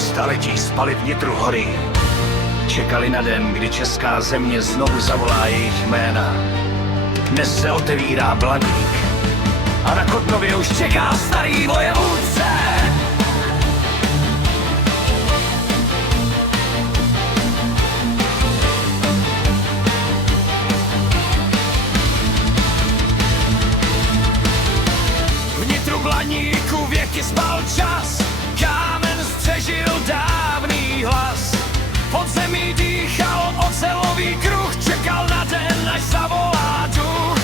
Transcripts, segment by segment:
staletí spali v nitru hory. Čekali na den, kdy česká země znovu zavolá jejich jména. Dnes se otevírá Blaník a na Kotnově už čeká starý vojevůdce. V nitru Blaníku věky spal čas, kámen střežil dávný hlas. Pod zemí dýchal ocelový kruh, čekal na den, až zavolá duch.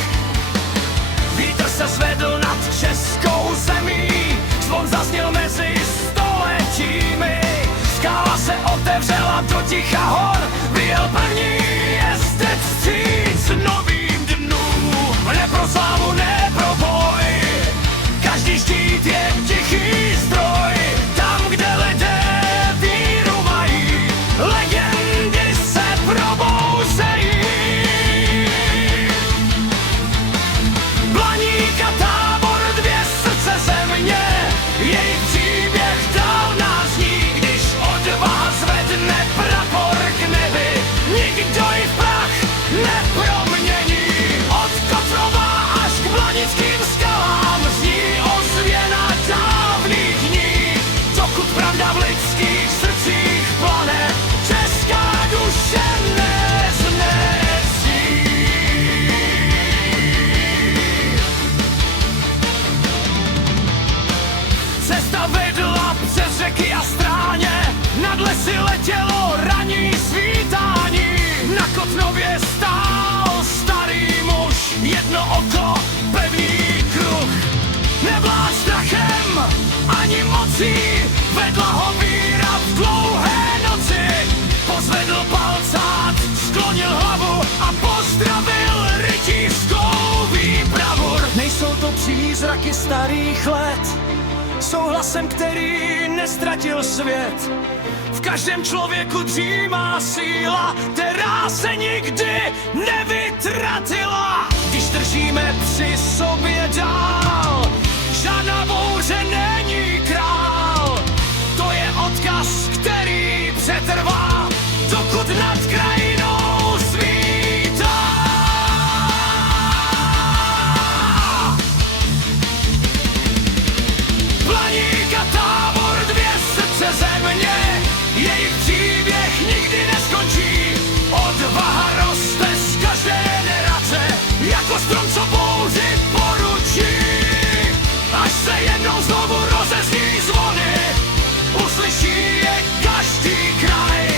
Vítr se zvedl nad českou zemí, zvon zazněl mezi stoletími. Skála se otevřela do ticha hor, vyjel první jezdec vstříc novým dnům. Ne pro slávu, ne pro boj, každý štít je tichý zdroj. Tam, kde lidé víru mají, legendy se probouzejí. Blaník a Tábor, dvě srdce země, jejich příběh dál nás zní. Když odvaha zvedne prapor k nebi, nikdo ji v prach nepromění. Od Kotrova až k blanickým skalám zní ozvěna dávných dní. Dokud pravda v lidských srdcích plane, česká duše nezmrzí. Cesta vedla přes řeky a stráně, nad lesy letělo ranní svítání. Na Kotnově stál starý muž, jedno oko, pevný kruh. Nevlád strachem ani mocí, vedla ho víra v dlouhé noci. Pozvedl palcát, sklonil hlavu a pozdravil rytířskou výpravu. Nejsou to přízraky starých let, jsou hlasem, který nestratil svět. V každém člověku dřímá síla, která se nikdy nevytratila. Když držíme při sobě dál, žádná bouře není král. To je odkaz, který přetrvá, dokud nad krajinou svítá. Blaník a Tábor, dvě srdce země, jejich příběh nikdy neskončí. Odvaha roste z každé generace, jako strom, co bouři poručí. Až se jednou znovu rozezní zvony, uslyší je každý kraj.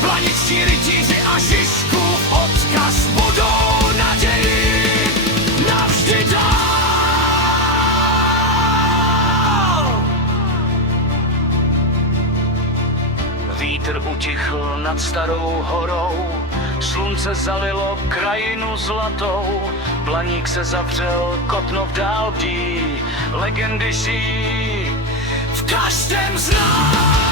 Blaničtí rytíři a Žižkův odkaz budou naději navždy dál. Vítr utichl nad starou horou, slunce zalilo krajinu zlatou. Blaník se zavřel, Kotnov dál bdí, legendy žijí v každém z nás.